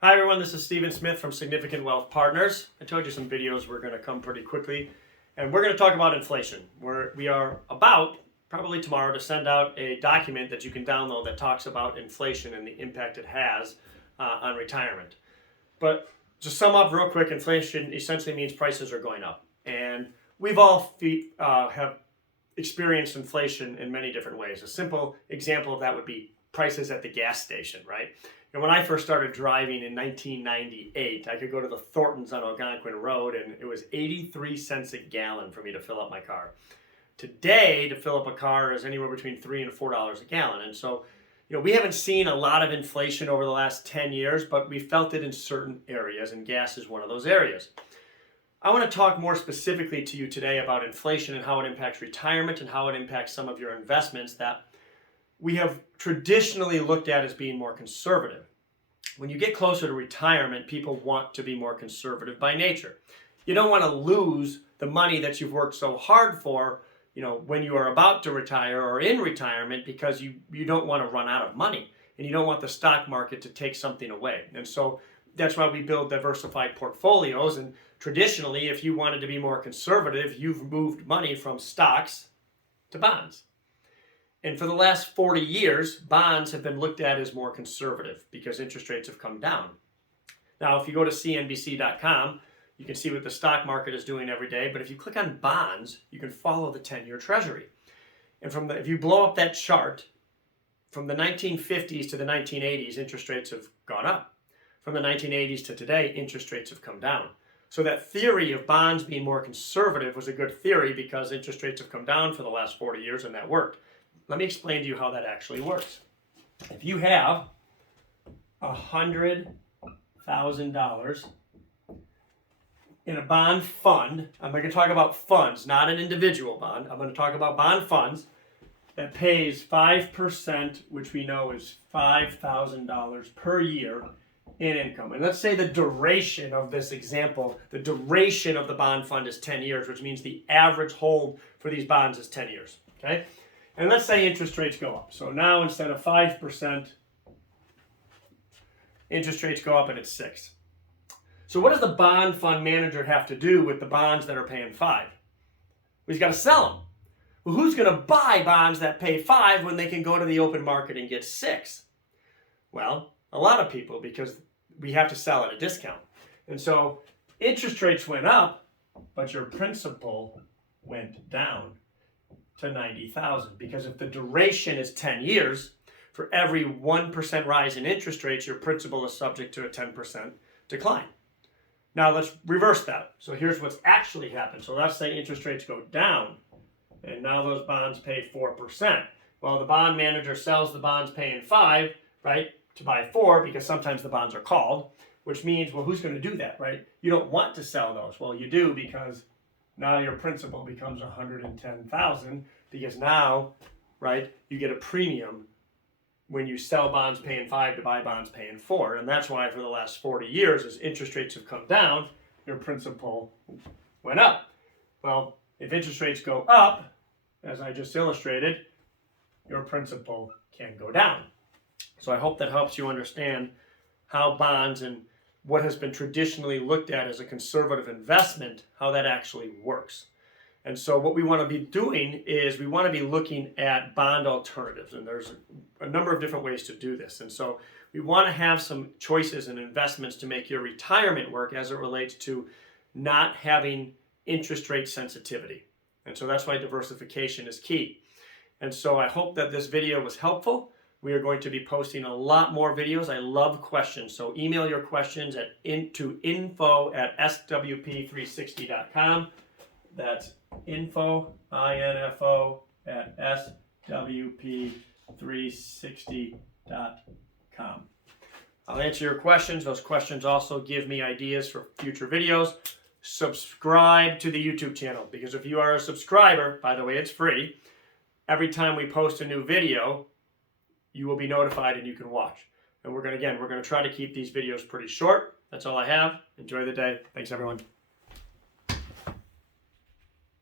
Hi everyone, this is Stephen Smith from Significant Wealth Partners. I told you some videos were going to come pretty quickly, and we're going to talk about inflation. We are about, probably tomorrow, to send out a document that you can download that talks about inflation and the impact it has on retirement. But to sum up real quick, inflation essentially means prices are going up. And we've all have experienced inflation in many different ways. A simple example of that would be prices at the gas station, right? And when I first started driving in 1998, I could go to the Thorntons on Algonquin Road, and it was 83 cents a gallon for me to fill up my car. Today, to fill up a car is anywhere between $3 and $4 a gallon. And so, we haven't seen a lot of inflation over the last 10 years, but we felt it in certain areas, and gas is one of those areas. I want to talk more specifically to you today about inflation and how it impacts retirement and how it impacts some of your investments that we have traditionally looked at as being more conservative. When you get closer to retirement, people want to be more conservative by nature. You don't want to lose the money that you've worked so hard for, when you are about to retire or in retirement, because you don't want to run out of money and you don't want the stock market to take something away. And so that's why we build diversified portfolios. And traditionally, if you wanted to be more conservative, you've moved money from stocks to bonds. And for the last 40 years, bonds have been looked at as more conservative because interest rates have come down. Now, if you go to CNBC.com, you can see what the stock market is doing every day. But if you click on bonds, you can follow the 10-year Treasury. And if you blow up that chart, from the 1950s to the 1980s, interest rates have gone up. From the 1980s to today, interest rates have come down. So that theory of bonds being more conservative was a good theory because interest rates have come down for the last 40 years, and that worked. Let me explain to you how that actually works. If you have $100,000 in a bond fund, I'm going to talk about funds, not an individual bond. I'm going to talk about bond funds that pays 5%, which we know is $5,000 per year in income. And let's say the duration of this example, the duration of the bond fund is 10 years, which means the average hold for these bonds is 10 years. Okay? And let's say interest rates go up. So now instead of 5%, interest rates go up and it's 6%. So what does the bond fund manager have to do with the bonds that are paying 5%? Well, he's got to sell them. Well, who's going to buy bonds that pay 5% when they can go to the open market and get 6%? Well, a lot of people, because we have to sell at a discount. And so interest rates went up, but your principal went down to $90,000, because if the duration is 10 years, for every 1% rise in interest rates, your principal is subject to a 10% decline. Now let's reverse that. So here's what's actually happened. So let's say interest rates go down, and now those bonds pay 4%. Well, the bond manager sells the bonds paying 5%, right, to buy 4%, because sometimes the bonds are called, which means, well, who's going to do that, right? You don't want to sell those. Well, you do, because now your principal becomes $110,000, because now, right, you get a premium when you sell bonds paying 5% to buy bonds paying 4%. And that's why for the last 40 years, as interest rates have come down, your principal went up. Well, if interest rates go up, as I just illustrated, your principal can go down. So I hope that helps you understand how bonds and what has been traditionally looked at as a conservative investment, how that actually works. And so what we want to be doing is we want to be looking at bond alternatives. And there's a number of different ways to do this. And so we want to have some choices and investments to make your retirement work as it relates to not having interest rate sensitivity. And so that's why diversification is key. And so I hope that this video was helpful. We are going to be posting a lot more videos. I love questions. So email your questions to info@swp360.com. That's info, I-N-F-O, @swp360.com. I'll answer your questions. Those questions also give me ideas for future videos. Subscribe to the YouTube channel, because if you are a subscriber, by the way, it's free. Every time we post a new video, you will be notified and you can watch. And we're going to try to keep these videos pretty short. That's all I have. Enjoy the day. Thanks, everyone.